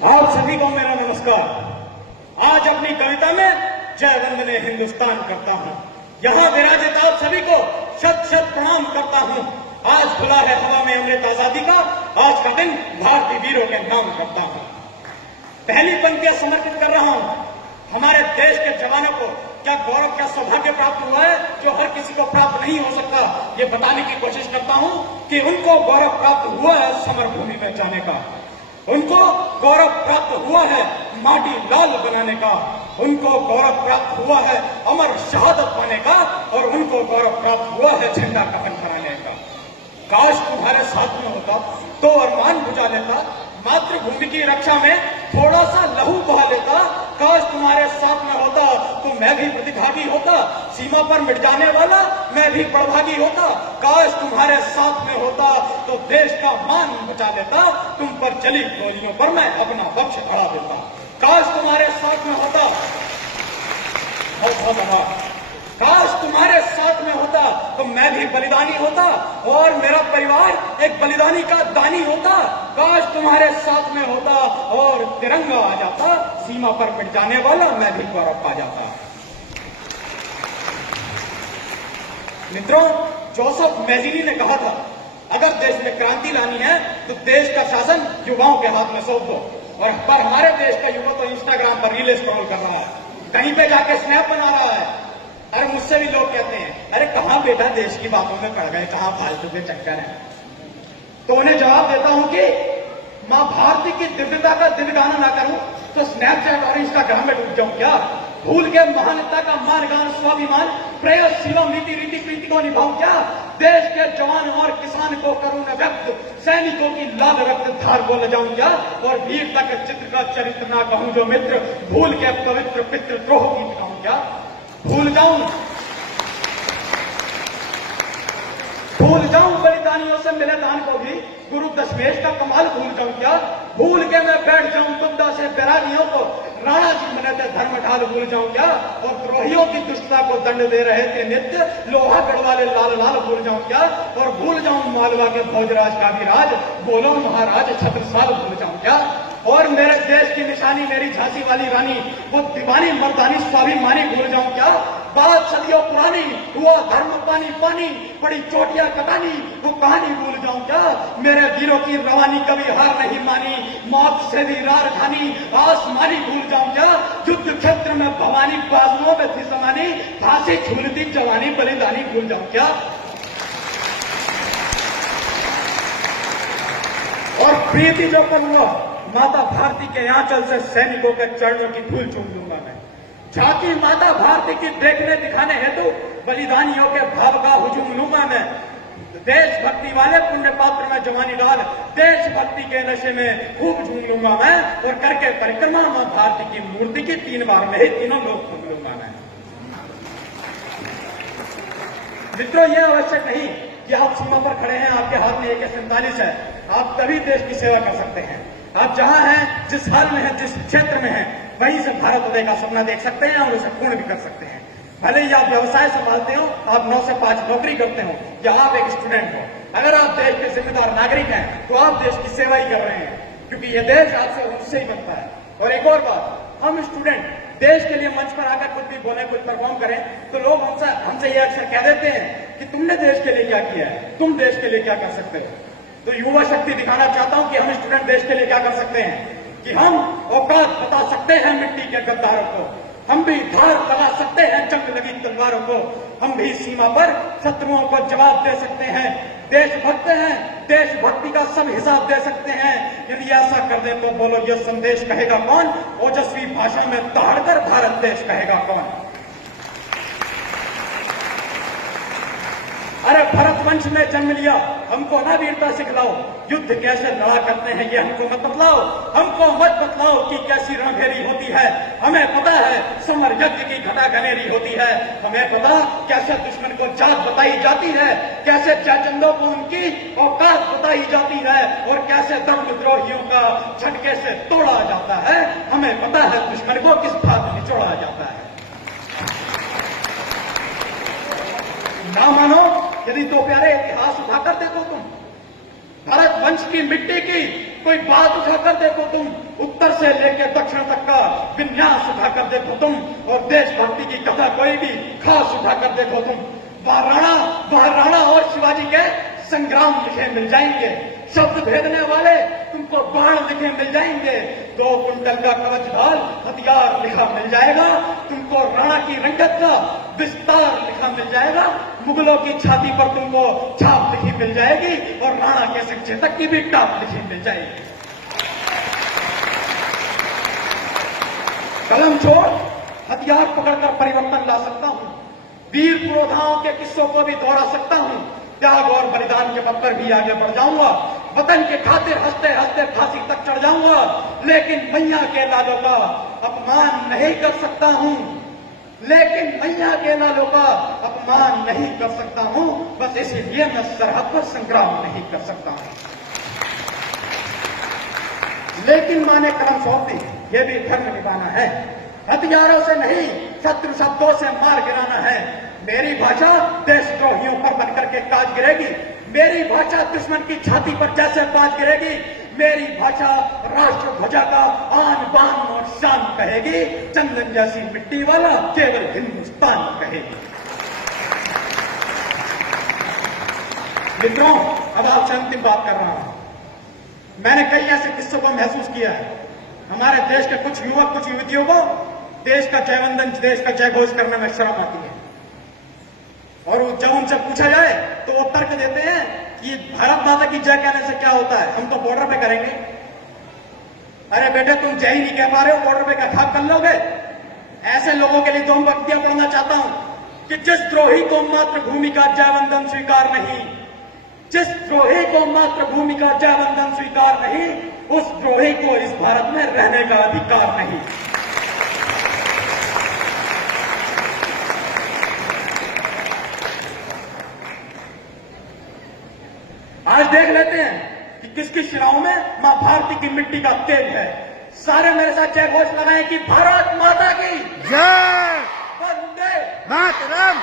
आप सभी को मेरा नमस्कार। आज अपनी कविता में जय वंदने हिंदुस्तान करता हूँ। यहाँ विराजित आप सभी को शत शत प्रणाम करता हूँ। आज खुला है हवा में अमृत आजादी का, आज का दिन भारतीय वीरों के नाम करता हूँ। पहली पंक्तियां समर्पित कर रहा हूँ हमारे देश के जवानों को। क्या गौरव, क्या सौभाग्य प्राप्त हुआ है जो हर किसी को प्राप्त नहीं हो सकता, ये बताने की कोशिश करता हूँ कि उनको गौरव प्राप्त हुआ है समर भूमि में जाने का, उनको गौरव प्राप्त हुआ है माटी लाल बनाने का, उनको गौरव प्राप्त हुआ है अमर शहादत पाने का, और उनको गौरव प्राप्त हुआ है झंडा कफन कराने का। काश तुम्हारे साथ में होता तो अरमान बुझा लेता, मातृभूमि की रक्षा में थोड़ा सा लहू बहा लेता। काश तुम्हारे साथ में होता तो मैं भी प्रतिभागी होता, सीमा पर मिट जाने वाला मैं भी प्रभागी होता। काश तुम्हारे साथ में होता तो देश का मान बचा लेता, तुम पर चली गोलियों पर मैं अपना पक्ष अड़ा देता। काश तुम्हारे साथ में होता, बहुत बहुत काश तुम्हारे साथ में होता तो मैं भी बलिदानी होता और मेरा परिवार एक बलिदानी का दानी होता। काश तुम्हारे साथ में होता और तिरंगा आ जाता, सीमा पर मिट जाने वाला मैं भी गौरव पा जाता। मित्रों, जोसेफ मैजिनी ने कहा था, अगर देश में क्रांति लानी है तो देश का शासन युवाओं के हाथ में सौंप दो। और पर हमारे देश का युवा तो इंस्टाग्राम पर रील स्क्रॉल कर रहा है, कहीं पे जाके स्नैप बना रहा है। अरे मुझसे भी लोग कहते हैं, अरे कहाँ बेटा देश की बातों में पड़ गए, कहाँ फालतू के चक्कर है। तो उन्हें जवाब देता हूं कि मां भारती की दिव्यता का दिव्य गाना ना करूं तो स्नैपचैट और इंस्टाग्राम में डूब जाऊं क्या? भूल के महानता का मानगान स्वाभिमान, प्रेयस शिवम नीति रीति प्रीति को निभाऊं क्या? देश के जवान और किसान को करूं न व्यक्त, सैनिकों की लाल रक्त धार को ले जाऊं क्या? और वीरता के चित्र का चरित्र ना कहूं जो मित्र, भूल के पवित्र पितृद्रोह की दिखाऊं क्या? भूल जाऊं बलिदानियों से मिले दान को भी, गुरु दशमेश का कमाल भूल जाऊं क्या? भूल के मैं बैठ जाऊं दुबदा से बैरागियों को, राणा जी बने थे धर्म ढाल भूल जाऊं क्या? और द्रोहियों की दुष्टता को दंड दे रहे थे नित्य लोहागढ़ वाले लाल लाल भूल जाऊं क्या? और भूल जाऊं मालवा के भोजराज का भी राज, बोलो महाराज छत्रसाल भूल जाऊं क्या? और मेरे देश की निशानी मेरी झांसी वाली रानी, वो दीवानी मर्दानी स्वाभिमानी भूल जाऊं क्या? बात सदियों पुरानी, हुआ धर्म पानी पानी, बड़ी चोटियां कटानी, वो कहानी भूल जाऊं क्या? मेरे वीरों की रवानी कभी हार नहीं मानी, मौत से भी राजधानी आसमानी भूल जाऊं क्या? युद्ध क्षेत्र में भवानी बाजुओं में थी समानी, फांसी झूलती जवानी बलिदानी भूल जाऊं क्या? और प्रीति जो करूंगा माता भारती के आंचल से सैनिकों के चरणों की धूल चूम लूंगा मैं। झांकी माता भारती की देखने दिखाने हेतु बलिदानियों के भाव का हुजूम लूंगा मैं। देशभक्ति वाले पुण्य पात्र में जवानी डाल, देशभक्ति के नशे में खूब झूम लूंगा मैं। और करके परिक्रमा मां भारती की मूर्ति की 3 बार में ही तीनों लोग घूम लूंगा मैं। मित्रों, यह आवश्यक नहीं कि आप सीमा पर खड़े हैं, आपके हाथ में AK-47 है, आप तभी देश की सेवा कर सकते हैं। आप जहां हैं, जिस हाल में हैं, जिस क्षेत्र में हैं, वहीं से भारत उदय का सपना देख सकते हैं और उसे पूर्ण भी कर सकते हैं। भले ही आप व्यवसाय संभालते हो, आप 9 से 5 नौकरी करते हो, या आप एक स्टूडेंट हो, अगर आप देश के जिम्मेदार नागरिक हैं तो आप देश की सेवा ही कर रहे हैं, क्योंकि यह देश आपसे उनसे ही बनता है। और एक और बात, हम स्टूडेंट देश के लिए मंच पर आकर कुछ भी बोले, कुछ परफॉर्म करें, तो लोग हमसे ये अक्सर कह देते हैं कि तुमने देश के लिए क्या किया है, तुम देश के लिए क्या कर सकते हो। तो युवा शक्ति दिखाना चाहता हूं कि हम स्टूडेंट देश के लिए क्या कर सकते हैं, कि हम औकात बता सकते हैं मिट्टी के गद्दारों को, हम भी धार लगा सकते हैं जंग लगी तलवारों को, हम भी सीमा पर शत्रुओं को जवाब दे सकते हैं। देशभक्त हैं, देशभक्ति का सब हिसाब दे सकते हैं। यदि ऐसा कर दे तो बोलो यह संदेश कहेगा कौन? ओजस्वी भाषा में दहाड़कर भारत देश कहेगा कौन? अरे भरत वंश में जन्म लिया, हमको ना वीरता सिखलाओ, युद्ध कैसे लड़ा करते हैं ये हमको मत बतलाओ, हमको मत बतलाओ कि कैसी रणभेरी होती है। हमें पता है समर यज्ञ की घटा घनेरी होती है, हमें पता कैसे दुश्मन को जात बताई जाती है, कैसे जयचंदों को उनकी औकात बताई जाती है, और कैसे दम विद्रोहियों का झटके से तोड़ा जाता है। हमें पता है दुश्मन को किस बात निचोड़ा जाता है। ना मानो, यदि तो प्यारे इतिहास उठा कर देखो तुम, भारत वंश की मिट्टी की कोई बात उठाकर देखो तुम, उत्तर से लेकर दक्षिण तक का विन्यास उठाकर देखो तुम, और देशभक्ति की कथा कोई भी खास उठाकर देखो तुम। वहां राणा और शिवाजी के संग्राम लिखे मिल जाएंगे, शब्द भेदने वाले तुमको बाण लिखे मिल जाएंगे, 2 कुंटल का कवचधार हथियार लिखा मिल जाएगा, तुमको राणा की रंगत का विस्तार लिखा मिल जाएगा, मुगलों की छाती पर तुमको छाप लिखी मिल जाएगी, और राणा के शिक्षे तक की भी टाप लिखी मिल जाएगी। कलम छोड़ हथियार पकड़कर परिवर्तन ला सकता हूं, वीर पुरोधाओं के किस्सों को भी दोहरा सकता हूं, त्याग और बलिदान के बल पर भी आगे बढ़ जाऊंगा, वतन के खातिर हंसते हंसते फांसी तक चढ़ जाऊंगा, लेकिन मैया के लालों का अपमान नहीं कर सकता हूं, लेकिन मैया के लालों का अपमान नहीं कर सकता हूं, बस इसीलिए मैं सरहद पर संग्राम नहीं कर सकता हूं। लेकिन मां ने कलम सौंप दी, ये भी धर्म निभाना है, हथियारों से नहीं शत्रु शब्दों से मार गिराना है। मेरी भाषा देशद्रोहियों पर बनकर के काज गिरेगी, मेरी भाषा दुश्मन की छाती पर जैसे बाज गिरेगी, मेरी भाषा राष्ट्र ध्वजा का आन बान और शान कहेगी, चंदन जैसी मिट्टी वाला केवल हिंदुस्तान कहेगी। मित्रों, अब आपसे अंतिम बात कर रहा हूं। मैंने कई ऐसे किस्सों को महसूस किया है। हमारे देश के कुछ युवक, कुछ युवतियों को देश का जय वंदन, देश का जय घोष करने में शर्म आती है, और जब उनसे पूछा जाए तो वो तर्क देते हैं कि भारत माता की जय कहने से क्या होता है, हम तो बॉर्डर पे करेंगे। अरे बेटे, तुम जय ही नहीं कह पा रहे हो, बॉर्डर पे क्या खाक कर लोगे? ऐसे लोगों के लिए 2 पंक्तियां पढ़ना चाहता हूं कि जिस द्रोही को मातृभूमि का जय वंदन स्वीकार नहीं, जिस द्रोही को मातृभूमि का जय वंदन स्वीकार नहीं, उस द्रोही को इस भारत में रहने का अधिकार नहीं। आज देख लेते हैं कि किसकी शिराओं में मां भारती की मिट्टी का तेज है। सारे मेरे साथ जय घोष लगाएं कि भारत माता की जय, वंदे मातरम।